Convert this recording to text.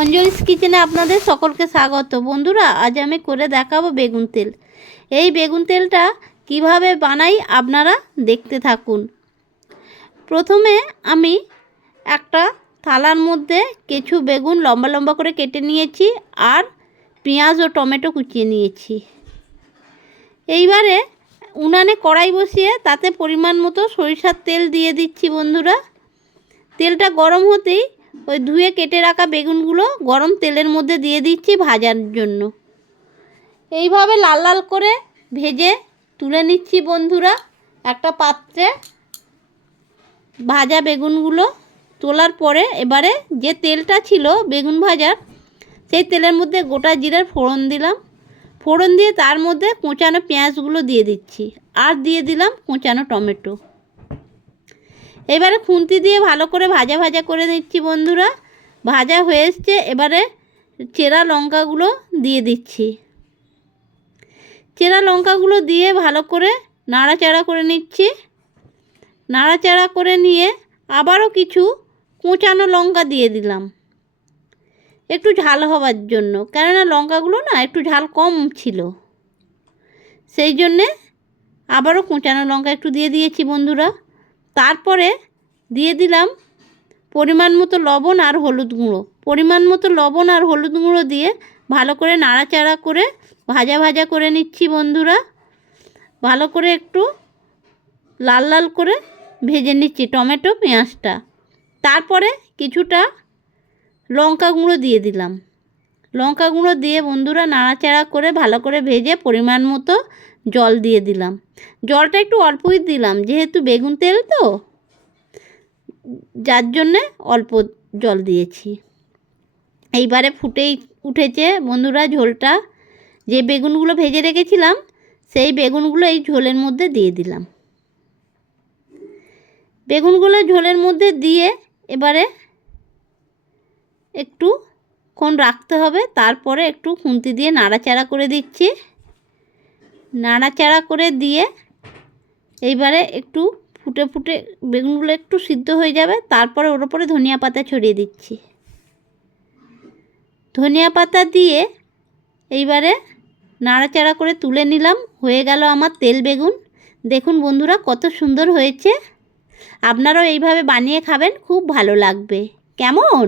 অঞ্জলিস কিচেনে আপনাদের সকলকে স্বাগত। বন্ধুরা, আজ আমি করে দেখাবো বেগুন তেল। এই বেগুন তেলটা কিভাবে বানাই আপনারা দেখতে থাকুন। প্রথমে আমি একটা থালার মধ্যে কিছু বেগুন লম্বা লম্বা করে কেটে নিয়েছি আর পেঁয়াজ ও টমেটো কুচিয়ে নিয়েছি। এইবারে উনানে কড়াই বসিয়ে তাতে পরিমাণ মতো সরিষার তেল দিয়ে দিচ্ছি। বন্ধুরা, তেলটা গরম হতেই ওই ধুয়ে কেটে রাখা বেগুনগুলো গরম তেলের মধ্যে দিয়ে দিচ্ছি ভাজার জন্য। এইভাবে লাল লাল করে ভেজে তুলে নিচ্ছি। বন্ধুরা, একটা পাত্রে ভাজা বেগুনগুলো তোলার পরে এবারে যে তেলটা ছিল বেগুন ভাজার, সেই তেলের মধ্যে গোটা জিরার ফোড়ন দিলাম। ফোড়ন দিয়ে তার মধ্যে কোঁচানো পেঁয়াজগুলো দিয়ে দিচ্ছি আর দিয়ে দিলাম কোঁচানো টমেটো। এবারে খুন্তি দিয়ে ভালো করে ভাজা ভাজা করে নিচ্ছি। বন্ধুরা, ভাজা হয়ে এসছে। এবারে চেরা লঙ্কাগুলো দিয়ে দিচ্ছি। চেরা লঙ্কাগুলো দিয়ে ভালো করে নাড়াচাড়া করে নিচ্ছি। নাড়াচাড়া করে নিয়ে আবারও কিছু কোঁচানো লঙ্কা দিয়ে দিলাম একটু ঝাল হওয়ার জন্য, কেননা লঙ্কাগুলো না একটু ঝাল কম ছিল, সেই জন্যে আবারও কোঁচানো লঙ্কা একটু দিয়ে দিয়েছি। বন্ধুরা, তারপরে দিয়ে দিলাম পরিমাণ মতো লবণ আর হলুদ গুঁড়ো। পরিমাণ মতো লবণ আর হলুদ গুঁড়ো দিয়ে ভালো করে নাড়াচাড়া করে ভাজা ভাজা করে নিচ্ছি। বন্ধুরা, ভালো করে একটু লাল লাল করে ভেজে নিচ্ছি টমেটো পেঁয়াজটা। তারপরে কিছুটা লঙ্কা গুঁড়ো দিয়ে দিলাম। লঙ্কা গুঁড়ো দিয়ে বন্ধুরা নাড়াচাড়া করে ভালো করে ভেজে পরিমাণ মতো জল দিয়ে দিলাম। জলটা একটু অল্পই দিলাম, যেহেতু বেগুন তেল তো, যার জন্যে অল্প জল দিয়েছি। এইবারে ফুটেই উঠেছে বন্ধুরা ঝোলটা। যে বেগুনগুলো ভেজে রেখেছিলাম সেই বেগুনগুলো এই ঝোলের মধ্যে দিয়ে দিলাম। বেগুনগুলো ঝোলের মধ্যে দিয়ে এবারে একটুক্ষণ রাখতে হবে। তারপরে একটু খুন্তি দিয়ে নাড়াচাড়া করে দিচ্ছি। নাড়াচাড়া করে দিয়ে এইবারে একটু ফুটে ফুটে বেগুনগুলো একটু সিদ্ধ হয়ে যাবে। তারপরে ওর উপরে ধনিয়া পাতা ছড়িয়ে দিচ্ছি। ধনিয়া পাতা দিয়ে এইবারে নাড়াচাড়া করে তুলে নিলাম। হয়ে গেল আমার তেল বেগুন। দেখুন বন্ধুরা কত সুন্দর হয়েছে। আপনারাও এইভাবে বানিয়ে খাবেন, খুব ভালো লাগবে। কেমন?